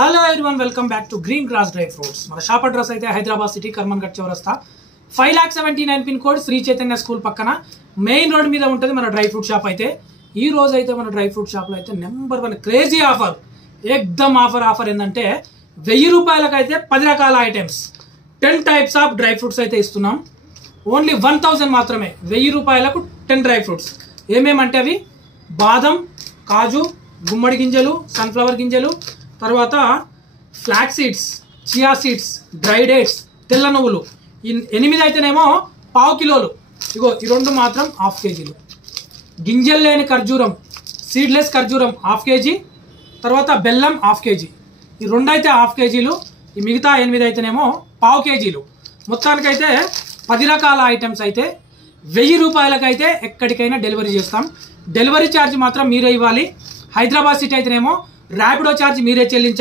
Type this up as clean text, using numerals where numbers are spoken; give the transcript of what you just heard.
Hello everyone, welcome back to green grass dry fruits. మన shop address అయితే Hyderabad city Karmanghat చౌరస్తా 5,79,9 pin code Sri Chaitanya school పక్కన main road మీద ఉంటుంది మన డ్రై ఫ్రూట్ షాప్. అయితే ఈ రోజు అయితే మన డ్రై ఫ్రూట్ షాప్ లో అయితే నెంబర్ 1 క్రేజీ ఆఫర్, ఎక్దమ్ ఆఫర్ ఏంటంటే 1000 రూపాయలకు అయితే 10 రకాల items 10 types of dry fruits అయితే ఇస్తున్నాం. ఓన్లీ 1000 మాత్రమే, 1000 రూపాయలకు 10 డ్రై ఫ్రూట్స్. ఏమేమంటే అవి బాదం, కాజు, గుమ్మడి గింజలు, సన్ఫ్లవర్ గింజలు, తర్వాత flax seeds, chia seeds, dry dates, తెల్ల నువ్వులు. ఈ 8 అయితేనేమో పావు కిలోలు. ఇగో ఈ 2 మాత్రం హాఫ్ కేజీలు. గింజలు లేని ఖర్జూరం, సీడ్లెస్ ఖర్జూరం హాఫ్ కేజీ, తర్వాత బెల్లం హాఫ్ కేజీ. ఈ 2 అయితే హాఫ్ కేజీలు, ఈ మిగతా 8 అయితేనేమో పావు కేజీలు. మొత్తానికైతే 10 రకాల ఐటమ్స్ అయితే 1000 రూపాయలకైతే ఎక్కడికైనా డెలివరీ చేస్తాం. డెలివరీ ఛార్జ్ మాత్రం మీరే ఇవ్వాలి. హైదరాబాద్ సిటీ అయితేనేమో ర్యాపిడో ఛార్జ్ మీరే చెల్లించాలి.